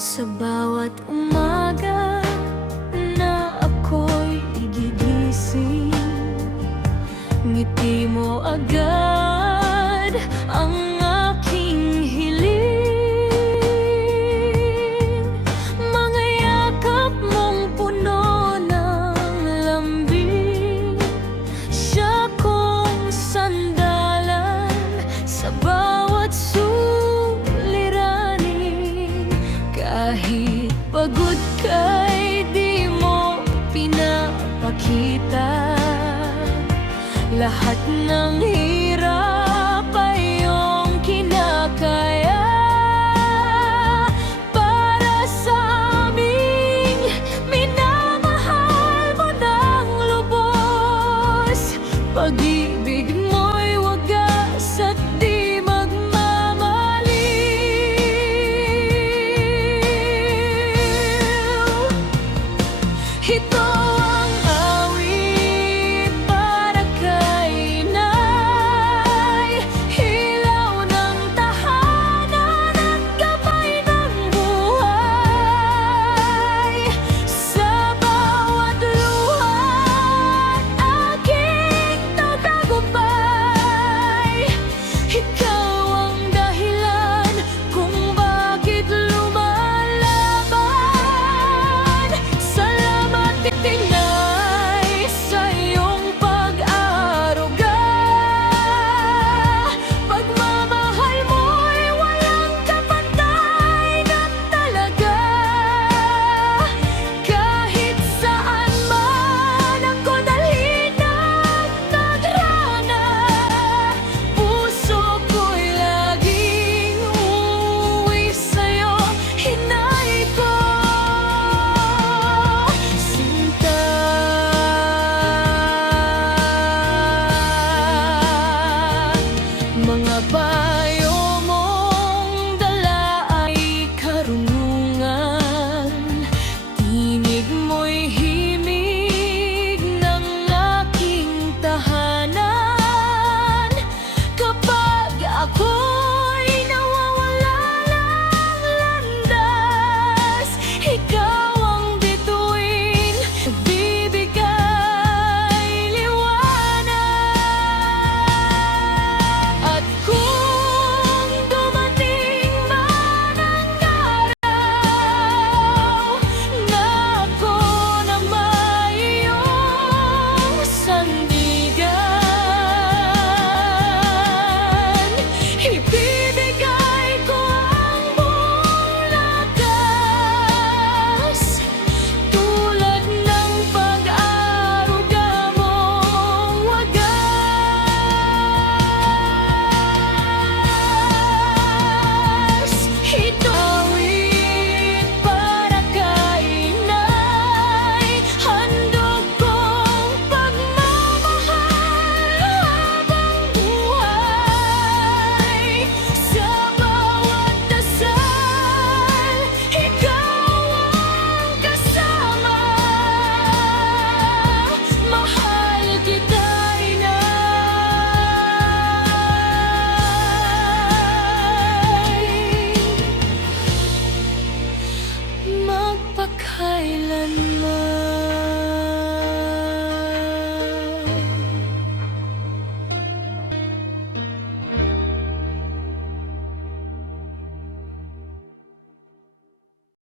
Sa bawat umaga na ako'y gigising, ngiti mo agad ang aking hiling. Mga yakap mong puno ng lambing, siya kong sandalan sa bawat suliranin. Kahit pagod ka'y di mo pinapakita, lahat ng hirap ay iyong kinakaya. Para sa aming minamahal mo ng lubos, pag